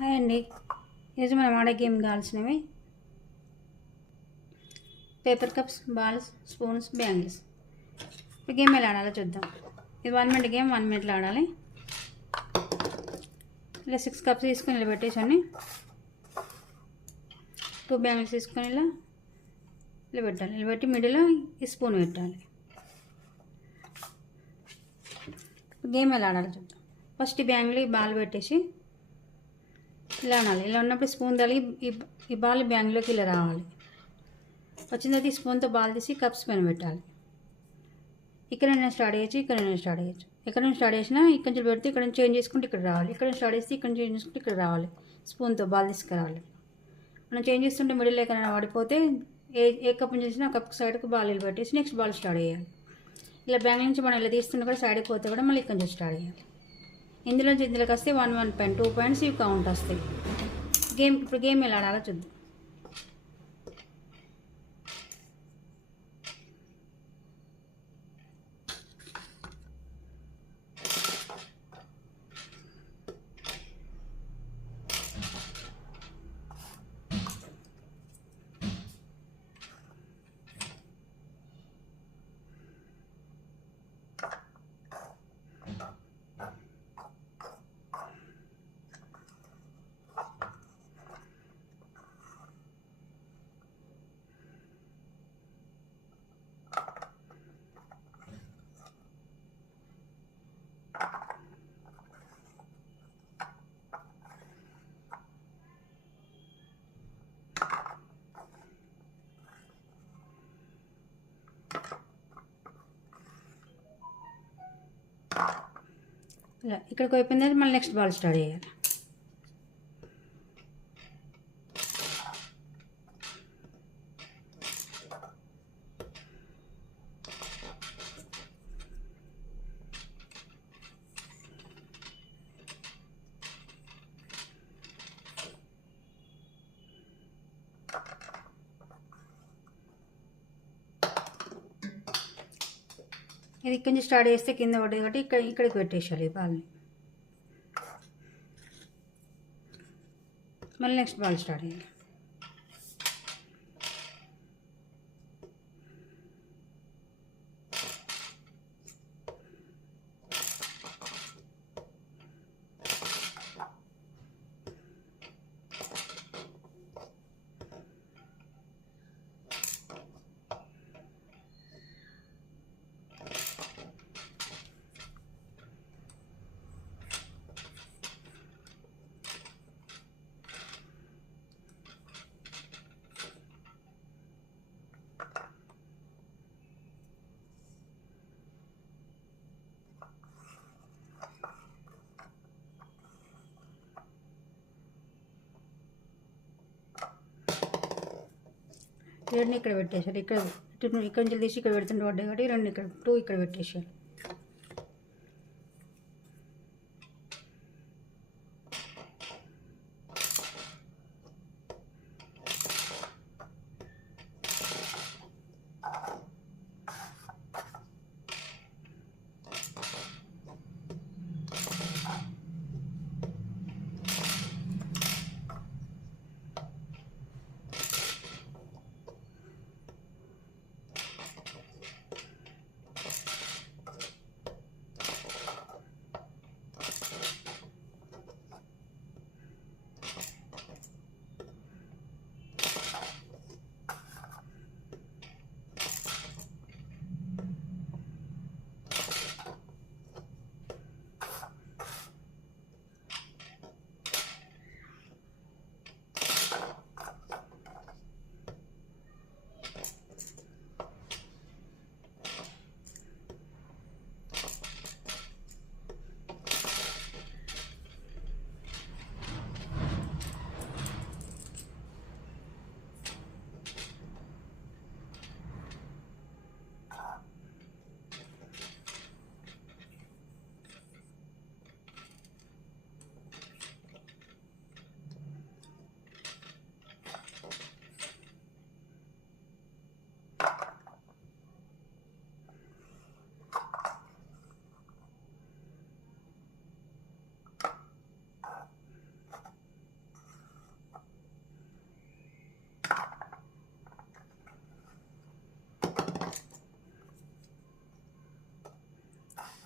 Hi అండి. ఈరోజు మనం ఆడే గేమ్ కావాల్సినవి paper cups, balls, spoons, bangles. ఈ గేమ్ ఎలా ఆడాలో చూద్దాం. ఇది 1 మినిట్ గేమ్. 1 మినిట్లో ఆడాలి. ఇలా 6 కప్స్ తీసుకొని ఇలా పెట్టేసండి. 2 బ్యాంగిల్స్ తీసుకొని ఇలా పెట్టాలి. ఇలా పెట్టి మిడిల్లో ఈ స్పూన్ పెట్టాలి. గేమ్ ఎలా ఆడాలో చూద్దాం. ఫస్ట్ ఈ బ్యాంగిల్ బాల్ పెట్టేసి ఇలా అనాలి. ఇలా ఉన్నప్పుడు స్పూన్ తగిలి ఈ బాల్ బ్యాంగ్లోకి ఇలా రావాలి. వచ్చిన తర్వాత ఈ స్పూన్తో బాల్ తీసి కప్స్ పైన పెట్టాలి. ఇక్కడ నేను స్టార్ట్ చేయొచ్చు, ఇక్కడ నేను స్టార్ట్ చేయొచ్చు. ఎక్కడ నుంచి స్టార్ట్ చేసినా ఇక్కడ నుంచి పెడితే ఇక్కడ నుంచి చేంజ్ చేసుకుంటే ఇక్కడ రావాలి. ఇక్కడ నుంచి స్టార్ట్ చేస్తే ఇక్కడ నుంచి చేంజ్ చేసుకుంటే ఇక్కడ రావాలి. స్పూన్తో బాల్ తీసుకురావాలి. మనం చేంజ్ చేస్తుంటే మిడిల్ ఎక్కడైనా పడిపోతే ఏ కప్ నుంచి చేసినా ఆ కప్ సైడ్కి బాల్ ఇలా పెట్టేసి నెక్స్ట్ బాల్ స్టార్ట్ చేయాలి. ఇలా బ్యాంగ్ నుంచి మనం ఇలా తీస్తుంటే కూడా సైడ్కి పోతే కూడా మళ్ళీ ఇక్కడ నుంచి స్టార్ట్ చేయాలి. ఇందులోకి వస్తే 1 పాయింట్ 2 పాయింట్స్ ఇవి కౌంట్ వస్తాయి. ఇప్పుడు గేమ్ ఎలా ఆడాలో చూద్దాం. ఇలా ఇక్కడికి అయిపోయిన తర్వాత మళ్ళీ నెక్స్ట్ బాల్ స్టార్ట్ చేయాలి. ఇది ఇక్కడి నుంచి స్టార్ట్ చేస్తే కింద పడ్డది కాబట్టి ఇక్కడికి పెట్టేసాలి ఈ బాల్ని. మళ్ళీ నెక్స్ట్ బాల్ స్టార్ట్ చేయాలి. రెండు ఇక్కడ పెట్టేశారు. ఇక్కడ నుంచి తీసి ఇక్కడ పెడుతుంటే పడ్డాయి కాబట్టి 2 ఇక్కడ 2 ఇక్కడ పెట్టేశారు.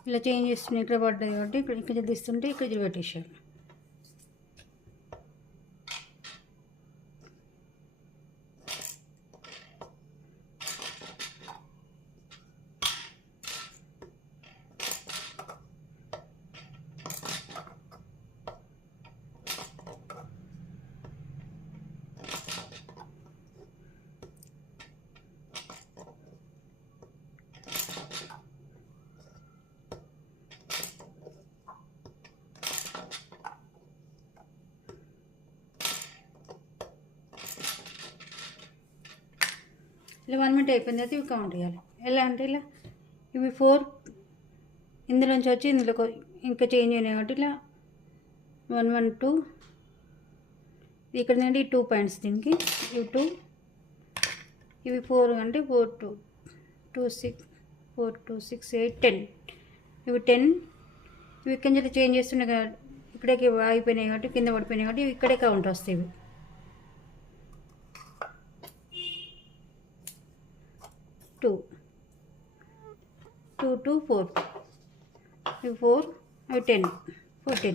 ఇలా చేంజ్ చేస్తున్నా, ఇక్కడ పడ్డది కాబట్టి ఇక్కడ తీస్తుంటే ఇక్కడ పెట్టేశారు. ఇలా 1 మినిట్ అయిపోయిన తర్వాత ఇవి కౌంట్ చేయాలి. ఎలా అంటే ఇలా ఇవి 4 ఇందులోంచి వచ్చి ఇందులో ఇంకా చేంజ్ అయినాయి కాబట్టి ఇలా 1 1 2 ఇక్కడ నుండి 2 పాయింట్స్ దీనికి ఇవి 2 ఇవి 4 అంటే 4 2 2 6 4 2 6 8 10 ఇవి 10 ఇవి కింద చేంజ్ చేస్తున్నాయి కదా, ఇక్కడే ఆగిపోయినాయి కాబట్టి కింద పడిపోయినాయి కాబట్టి ఇక్కడే కౌంట్ వస్తాయి. ఇవి 2 2 2 4 ఇవి 4 అవి 10 14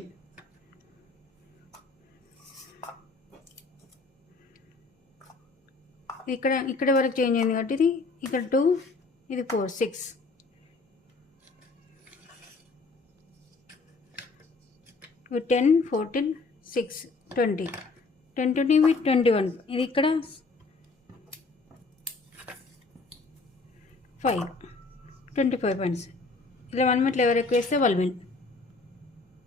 ఇక్కడ వరకు చేంజ్ అయింది కాబట్టి ఇది ఇక్కడ 2 ఇది 4 6 ఇవి 10 14 6 20 10 20 ఇవి 21 ఇది ఇక్కడ 5 25 పాయింట్స్. ఇలా 1 మినిట్లో ఎవరు ఎక్కువ వేస్తే వాళ్ళు విన్.